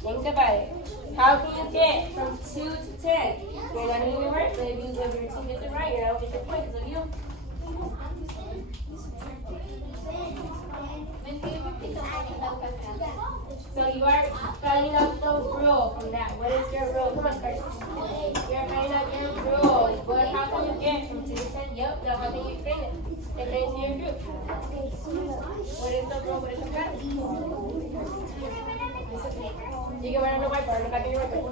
Think about it. How can you get from 2 to 10? You're not doing your work, but if your team isn't right, you're not going to get your point because of you. So you are finding out the rule from that. What is your rule? Come on, Curtis. You're finding out your rule. How can you get from 2 to 10? Yep. Now how can you explain it? Explain it to your group. What is the rule? What is the pattern? You can write on the whiteboard in the back of your workbook.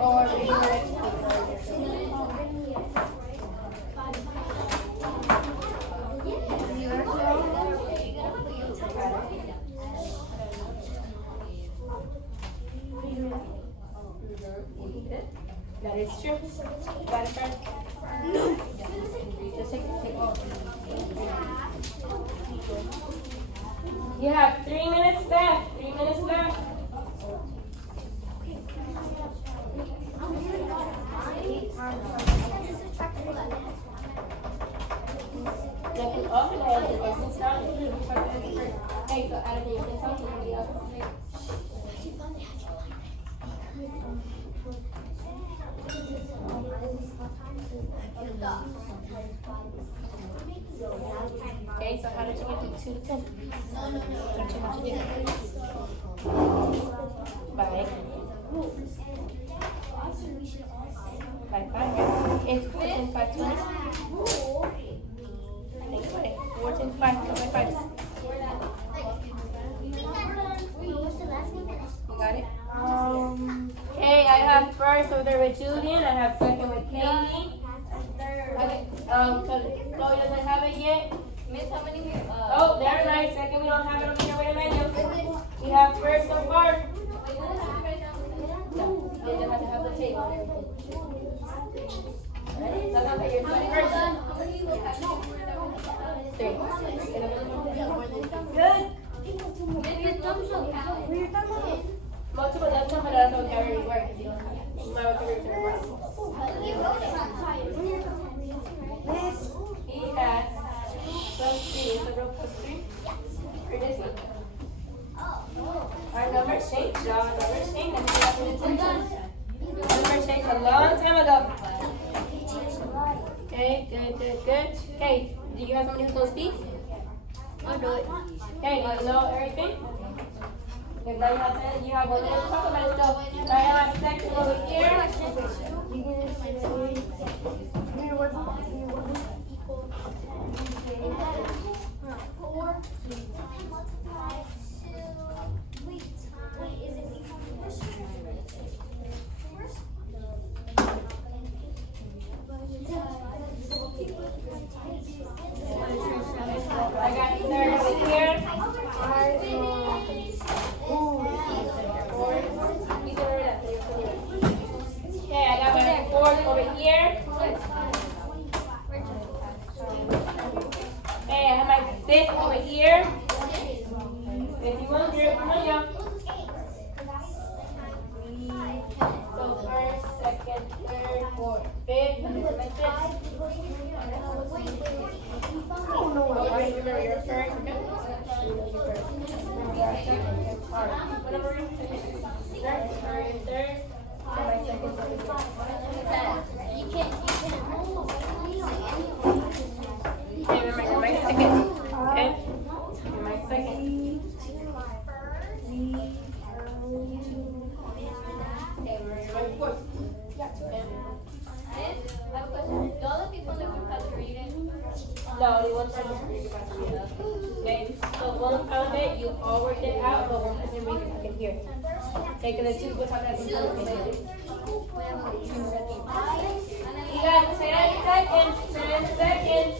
Or you can write That is true. Got it, Fred? No. Just take off. You have 3 minutes left. 3 minutes left. Hey, so out of here, you can tell somebody else. Okay, so how did you get from 2 to 10? Not too much to do. By 5. It's 4 and 5 20. Think about it. 4 and 5. Come by 5. You got it? Okay, I have first over there with Julian. I have second with Katie. Okay, Chloe doesn't have it yet. Miss, how many here? Oh, very nice. Second, we don't have it over here. Wait a minute. We have first so far. No, they just have to have the tape. Ready? That's not that you're doing first. 3. Good. Multiple doesn't come, but that's what carry work if you don't have it. You might have to return it right. He has +3. Is the row +3? For this one. Our numbers changed, y'all. Numbers changed. Let me get to attention. Numbers changed a long time ago. Okay, good. Okay, do you have somebody who's going to speak? I'll do it. Okay, do you know everything? If now you have 10, you have 1 minute to talk about it. So, I have second over here. I got third over here. Okay, I got my fourth over here. Okay, I have my fifth over here. If you want to, come on, y'all. So first, second, third, fourth, fifth. And this is my fifth. Oh, wait, remember your first, okay? What number are you? Third. My second. You can't. Okay, remember my second. Okay? My second. Okay, remember my fourth. Okay. I have a question. Do all the people in the group have to read it? No, only one person can read it. Okay, so one found it, you all worked it out, but one person read it, I can hear it. Okay, because the two people talk at the same time. You got 10 seconds, 10 seconds.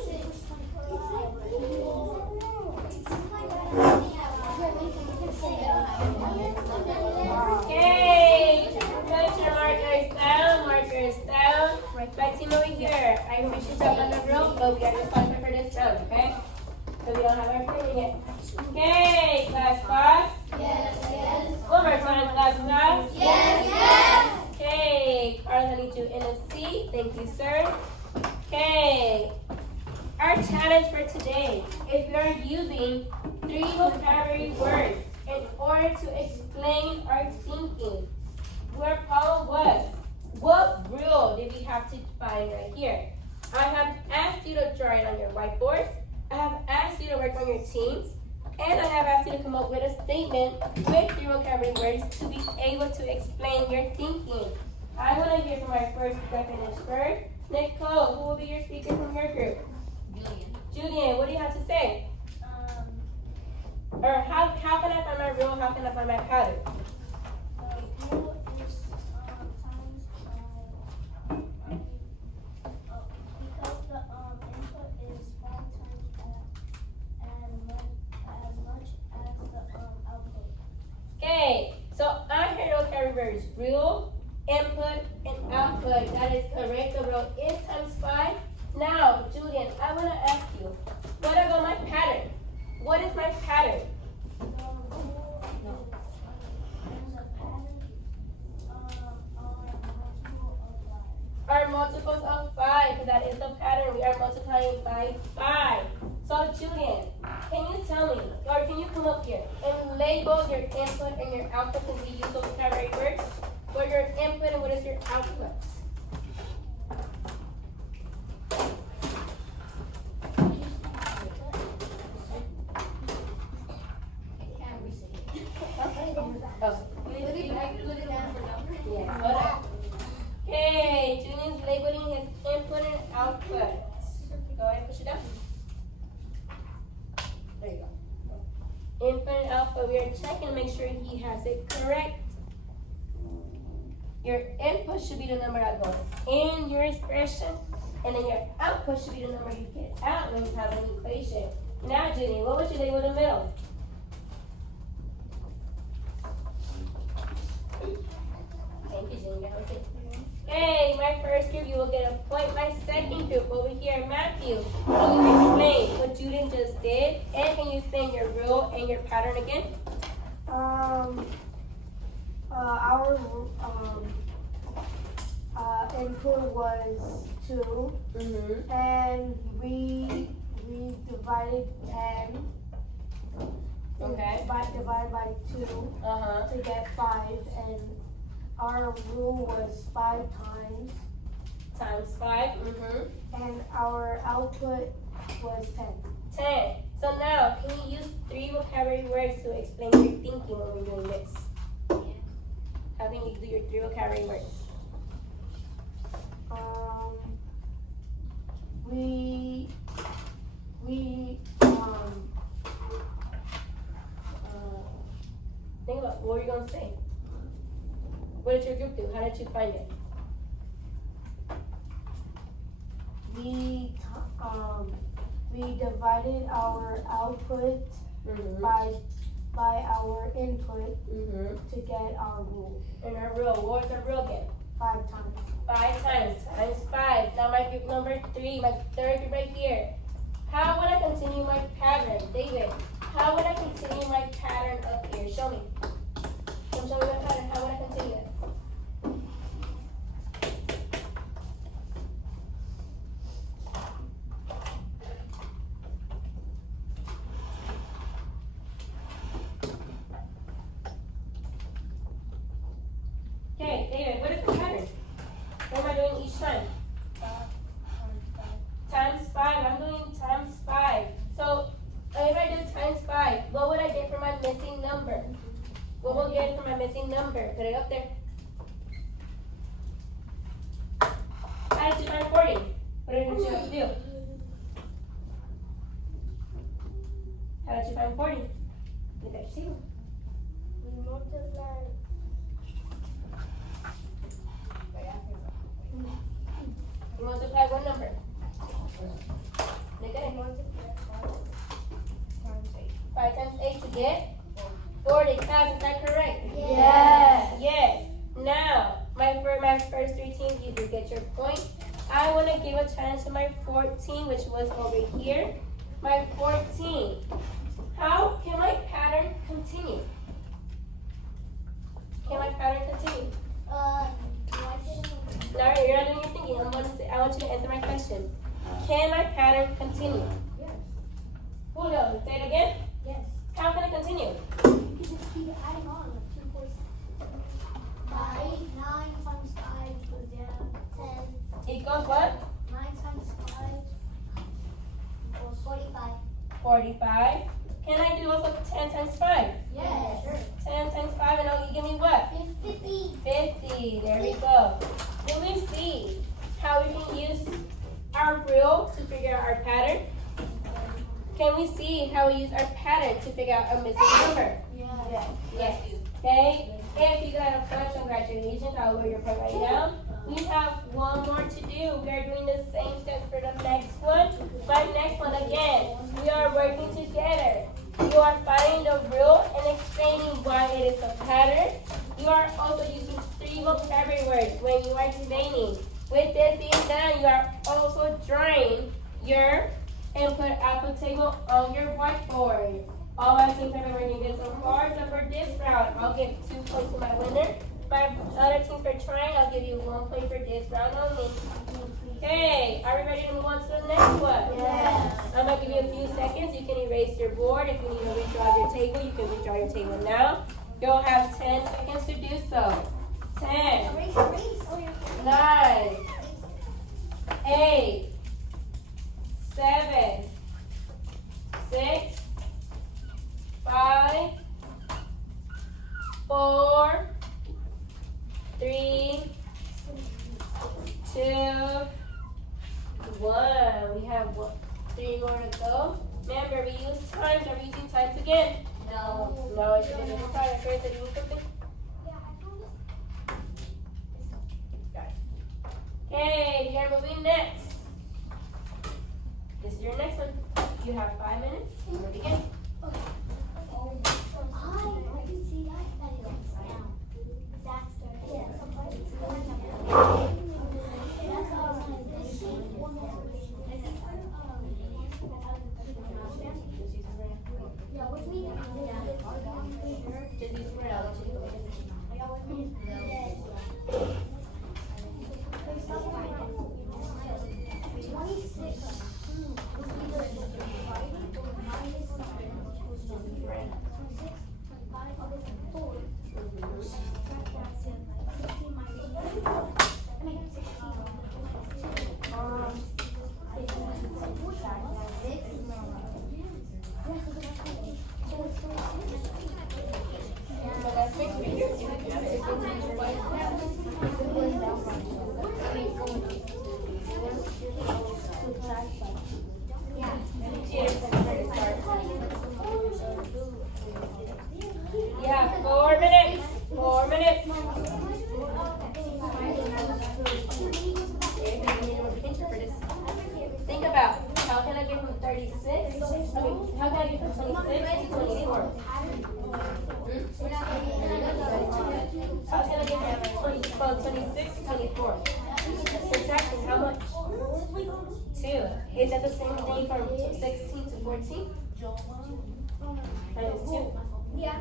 Okay, put your markers down. Right team over here. I wish you stuff on the room, but we are just talking for this round, okay? So we don't have our training yet. Okay, class? Yes. One more time, class? Yes. Okay, Carlos, I need you in a seat. Thank you, sir. Okay. Our challenge for today, if you are using 3 vocabulary words in order to explain our thinking, your problem was, what rule did we have to find right here? I have asked you to draw it on your whiteboard. I have asked you to work on your teams. And I have asked you to come up with a statement with 3 vocabulary words to be able to explain your thinking. I want to hear from our first definition first. Nicole, who will be your speaker from your group? Julian, what do you have to say? Or how can I find my rule? How can I find my pattern? Rule is times by because the input is 5 times as much as the output. Okay, so I heard vocabulary words: rule, input, and output. That is correct. The rule is times 5. Now, Julian, I want to ask you, what about my pattern? What is my pattern? Are multiples of 5, because that is the pattern. We are multiplying by 5. So, Julian, can you tell me, or can you come up here and label your input and your output since we use those vocabulary words? What your input and what is your output? Okay, Julian's labeling his input and output. Go ahead and push it down. There you go. Input and output. We are checking to make sure he has it correct. Your input should be the number that goes in your expression, and then your output should be the number you get out when you have an equation. Now, Julian, what would you label in the middle? Thank you, Julian. Okay, my first group, you will get a point. My second group over here, Matthew, can you explain what Julian just did? And can you explain your rule and your pattern again? Our input was 2, and we divided 10. Okay. Divided by 2 to get 5, and our rule was 5 times. Times 5. And our output was 10. 10. So now, can you use 3 vocabulary words to explain your thinking when we're doing this? How can you do your 3 vocabulary words? Think about what you're going to say. What did your group do? How did you find it? We divided our output by our input to get our rule. And our rule, what was our rule again? 5 times. 5 times 5. Now my group number 3, my third group right here. How would I continue my pattern? David, how would I continue my pattern up here? Show me. Show me my pattern. How would I continue it? Okay, David, what is the pattern? What am I doing each time? Times 5. I'm doing times 5. So if I do times 5, what would I get for my missing number? What will I get for my missing number? Put it up there. How did you find 40? What did you have to do? How did you find 40? Look at your table. We multiply. You multiply what number? Look at it. 5 times 8 to get 40. Class, is that correct? Yes. Yes. Now, for my first 3 teams, you do get your point. I want to give a challenge to my 14, which was over here. My 14. How can my pattern continue? Can my pattern continue? Now you're not doing your thinking. I want you to answer my question. continue? Yes. Julio, say it again. Yes. How can it continue? You can just keep adding on, like 2 plus 9 times 5 goes down 10. Equals what? 9 times 5 equals 45. 45. Can I do also 10 times 5? Yeah, sure. 10 times 5, and now you give me what? 50. 50. There we go. Can we see how we can use our rule to figure out our pattern? Can we see how we use our pattern to figure out a missing number? Yeah. Yes. Okay. If you got a punch, congratulations. I'll wear your point right now. We have one more to do. We are doing the same steps for the next one. But next one again, we are working together. You are finding the rule and explaining why it is a pattern. You are also using 3 vocabulary words when you are explaining. With this being done, you are also drawing your input output table on your whiteboard. All my teams have been working good so far. So for this round, I'll give 2 points to my winner. My other teams for trying, I'll give you 1 point for this round only. Okay, are we ready to move on to the next one? Yes. I'm gonna give you a few seconds. You can erase your board. If you need to redraw your table, you can redraw your table now. You'll have 10 seconds to do so. 10, 9, 8, 7, 6, 5, 4, 3, 2, 1. We have 3 more to go. Remember, we use times. Are we using times again? No. No, it's a different time. Okay, so you need something? Got it. Okay, we are moving next. This is your next one. You have 5 minutes. We'll begin. I can see that. That's Just use braille. Yeah, 4 minutes. 4 minutes. Think about how can I get from 36? How can I get from 26 to 24? How can I get from 26 to 24? Subtracting how much? 2. Is that the same thing from 16 to 14? That is 2. Yeah.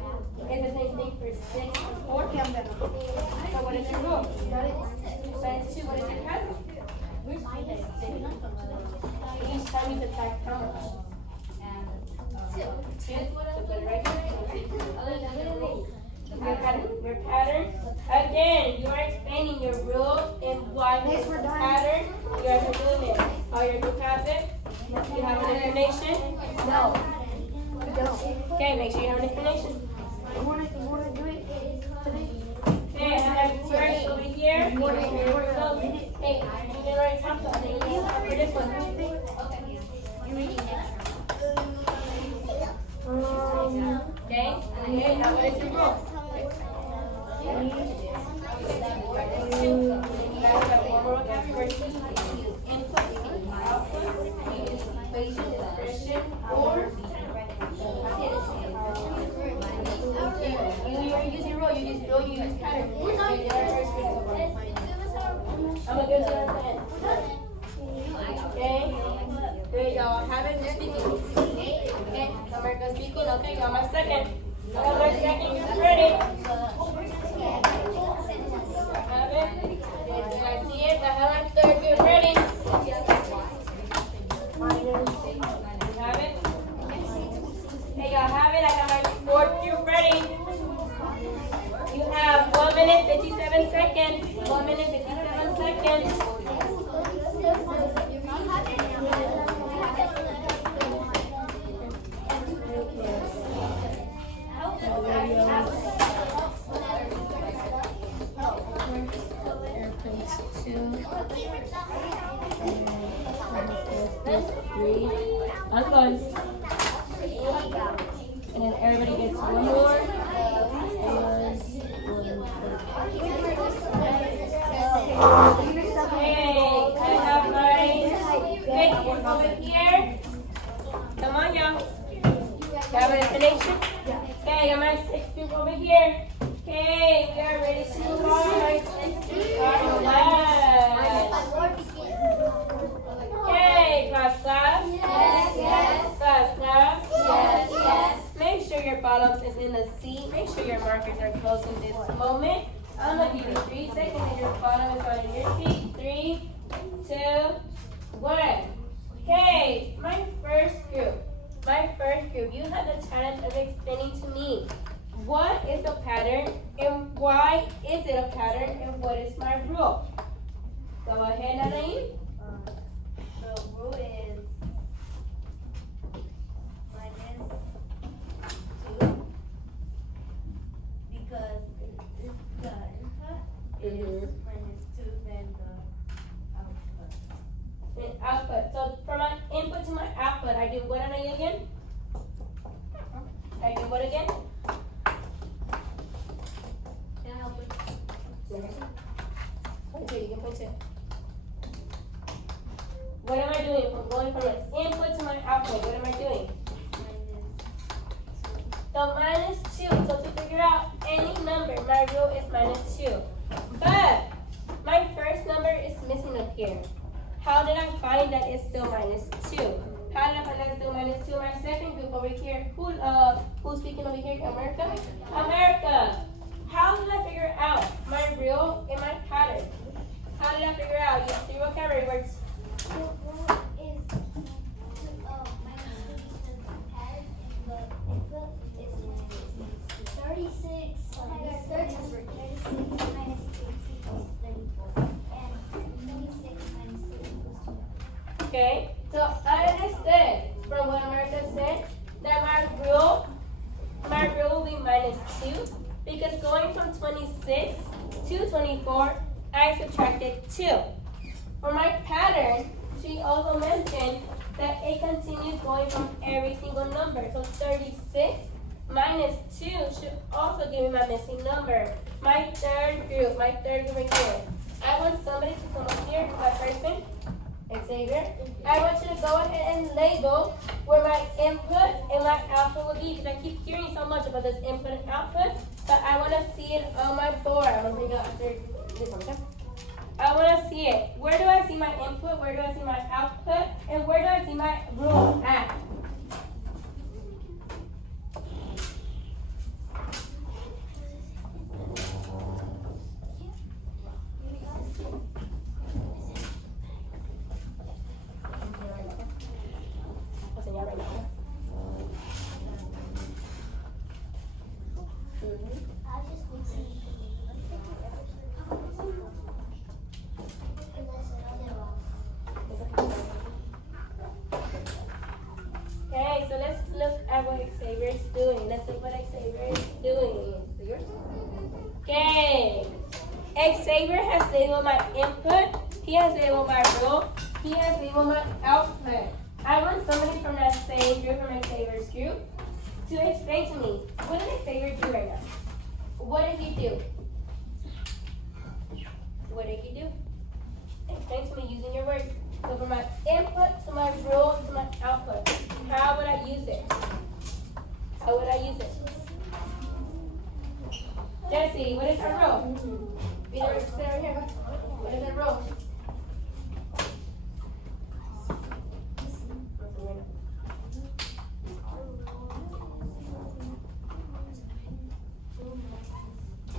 Is the same thing for 6 to 4? So what is your rule? That is 2. What is your pattern? Each time you subtract how much? 2. So put it right here. Your pattern. Again, you are explaining your rule and why it's a pattern. You are doing it. All your group has it? You have an explanation? No. Okay, make sure you have an explanation. You wanna do it today? Okay, I have words over here. Hey, you can already talk about it. For this one. Okay, okay, now what is your rule? I'm a good student. Okay? Good, y'all. Have it speaking. Okay, America speaking. Okay, y'all. My second. Y'all, my second. You ready? Have it? Did I see it? The hell I'm third. Good. Ready? seconds. Airplanes 2. Three. I'm going. And then everybody gets one more. Hey, I have my big over here. Come on, y'all. Have a destination? Okay, I got my 6 group over here. Okay, we are ready to march. Okay, class, class. Yes, yes. Class, class. Yes, yes. Make sure your bottoms is in the seat. Make sure your markers are closed in this moment. I'm gonna give you 3 seconds and your bottom is on your seat. 3, 2, 1. Okay, my first group. You had the challenge of explaining to me what is the pattern and why is it a pattern and what is my rule. Go ahead, Nanaim. The rule is -2 because the input is -2 than the output. And output. So from my input to my output, I do what, Nanaim, again? I do what again? Can I help with? Point to, you can point to. What am I doing? From going from my input to my output, what am I doing? So -2. So to figure out any number, my rule is -2. But my first number is missing up here. How did I find that it's still -2? How did I find that it's still -2? My second group over here, who's speaking over here? America? America. How did I figure out my rule and my pattern? How did I figure out? You three vocabulary words. The rule is -36 minus 36 minus 34 and 26 minus 2. Okay, so I understood from what America said that my rule will be -2 because going from 26 to 24, I subtracted 2. For my pattern, she also mentioned that it continues going from every single number. So 36 minus 2 should also give me my missing number. My third group right here. I want somebody to come up here, my person, Xavier. I want you to go ahead and label where my input and my output will be because I keep hearing so much about this input and output, but I want to see it on my board. I'm going to bring it up there. This one, okay? I want to see it. Where do I see my input? Where do I see my output? And where do I see my rule at? Okay, so let's look at what Xavier is doing. Let's see what Xavier is doing. Okay. Xavier has labeled my input. He has labeled my rule. He has labeled my output. I want somebody from that same group, from Xavier's group, to explain to me, what did Xavier do right now? What did he do? What did he do? Explain to me using your words. So from my input to my rule to my output, how would I use it? How would I use it? Jesse, what is our rule? Be the sit over here. What is our rule?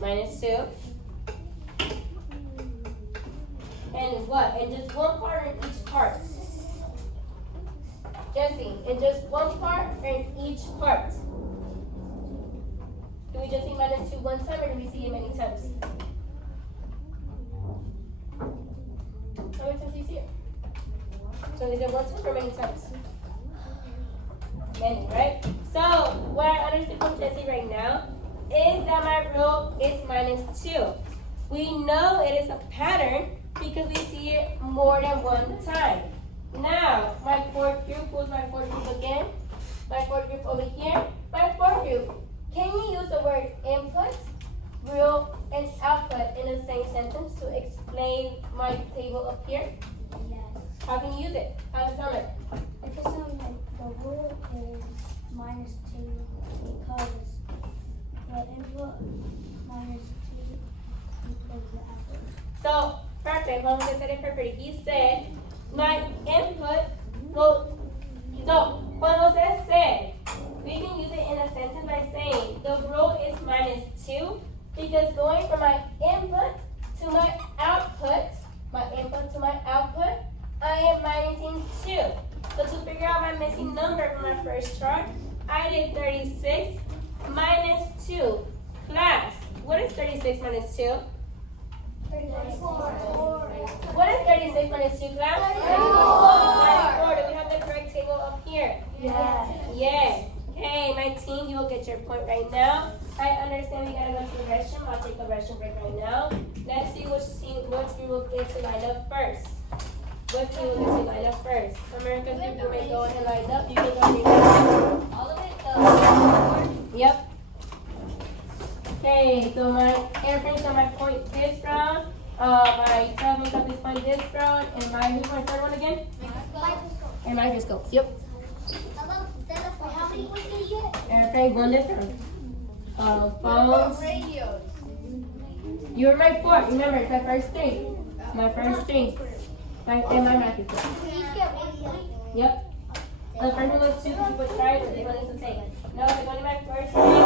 -2. And what? And just one part or in each part? Jesse, in just one part or in each part? Do we just see -2 one time or do we see it many times? many times do you see it? So is it one time or many times? Many, right? So what I understood from Jesse right now is that my rule is -2. We know it is a pattern because we see it more than one time. Now, my fourth group, who's my fourth group again? My fourth group over here. My fourth group. Can you use the word input, rule, and output in the same sentence to explain my table up here? Yes. How can you use it? How to tell it? If it's something like the rule is -2 because the input -2 equals the output. So, perfect. Juan said it perfectly. He said, my input, well, so, Juan Jose said, we can use it in a sentence by saying, the rule is -2 because going from my input to my output, I am minusing 2. So to figure out my missing number from my first chart, I did 36 minus 2. Class, what is 36 minus 2? 34. What is 36 minus 2, class? 34. Do we have the correct table up here? Yes. Yes. Okay, my team, you will get your point right now. I understand we gotta go to the restroom. I'll take a restroom break right now. Let's see which team will get to line up first. What team will get to line up first? America's group, you may go ahead and line up. You can go ahead and All of it, the Yep. Okay, so my airplanes are my point this round. My traveling up this point this round. And who's my third one again? And microscopes. Yep. How many points did you get? Airplane one this round. Phones. radios. You were my fourth. Remember, it's my first string. My first string. And my microscope. Each get 1 point. Yep. The first one was 2 people tried, but they wanted to say. No, it's only my first string.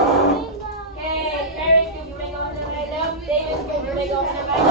Okay, parents, you may go ahead and line up. Davis, you may go ahead and line